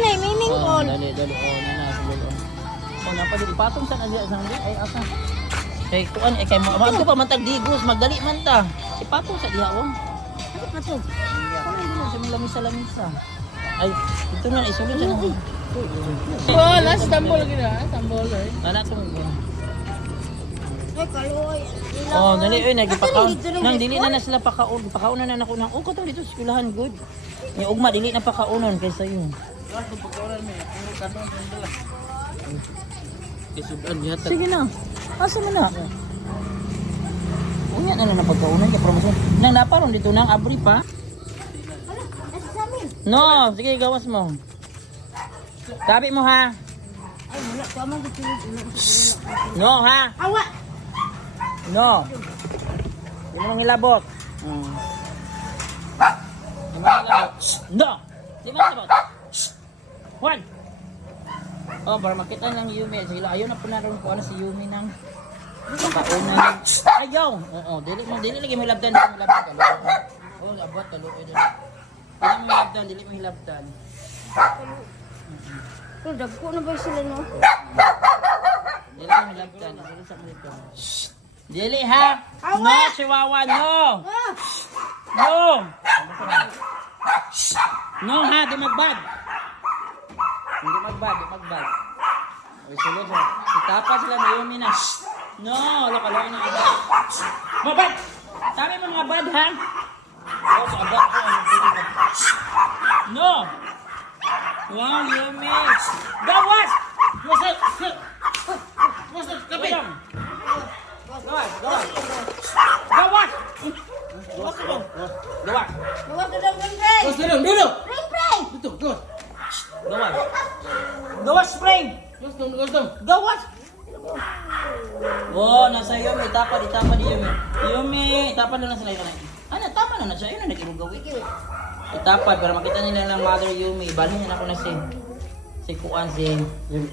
na meaningful. Dali. Nana. Oh, napadili. Patong sa nadi. Ay, asa. Kay kuan kay mo pa mantag digos magdali man ta. Ipatong sa diha oh. Ano pa to? Ano din sa mga lamisa. Ay, ito na isulod sa nang. Oh, last tambol lagi na, tambol eh. Ana tong. Ay, kaloy. Oh, dali oy nagipakaon. Nang dili na sila pakaon. Pakaon na nako nang oh kato dito sa eskwelahan good. Nya ugma dili na pakaunon kaysa yun. Last pagkauran mi, puro kanong dala. Isudan diha ta. Sige na. Asa man na? Unya na lang na pagkaunan kay promosyon. Nang naparon dito nang abri pa. Ano? Nasa sa amin. No, sige gawas mo. Sabi mo ha. Ay, wala. Tama dito. No ha. Awa! No. Di mo nang ilabot. Di mo nang ilabot. No. Di mo nang ilabot. Juan. Oh, para makita ng Yumi. Sila ayaw na po na rin kung ano si Yumi ng paunan. Ayaw. Oo, dili lagi mo hilabdan. Dili mo hilabdan. Oh, labot. Talo. Dili mo hilabdan. Dili mo hilabdan. Pero dagko na ba sila, no? Dili mo hilabdan. Dili sa mga. Dili ha. No, Chihuahua. No. Ah! No. No ha. Di magbag. Hindi magbag. Uy, sulod ha. Itapat sila na Yumi na. No, lokaloy na iba. Mabad! Sabi mo mga bad ha? Oh, sa abad ko. No! Wow, Yumi! Gawas! Wasat! Kapit! Gawas! Gawas! Gawas! Gawa ka daw, Ring-Ring! Basta lang, dito. Ring-Ring! Dito, gawas. Gawas! Gawas, spring! Gawas! Oh, nasa Yumi, itapad ni Yumi. Yumi, itapad lang na sila yun. Ano, tama na siya. Yun na nag-ilugawi. Itapad, para makita nila ng mother Yumi. Balhin niya na ako na si Kuan, si Yumi.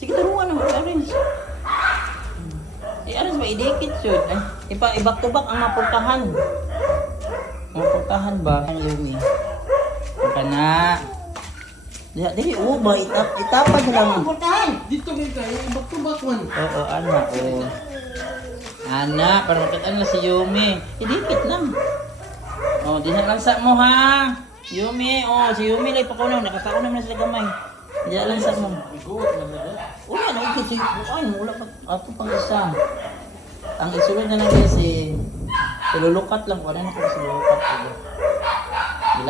Sige, tarungan naman, Arins. Arins ba, idikit yun. Ibak to back ang mapuntahan. Mapuntahan ba? Ang Yumi. Punta na. Dili, ba? Itapad na lang. Putahan! Dito may kayo, back-to-back one. Oo, anak. Oo. Anak, para makita na si Yumi. Idikit lang. Oh, dinalansat mo ha. Yumi, oh, si Yumi lang ipakaw na. Nakasako naman na sila gamay. Dinalansat mo. Iguot na nila. Uy, ano, kasi, ay, wala pa, ato pang isa. Ang isulod na lang kasi, ilulukat lang. Wala na ko sa lulukat.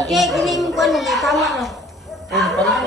Okay, giling ko ano, may tama, no? Uy, pala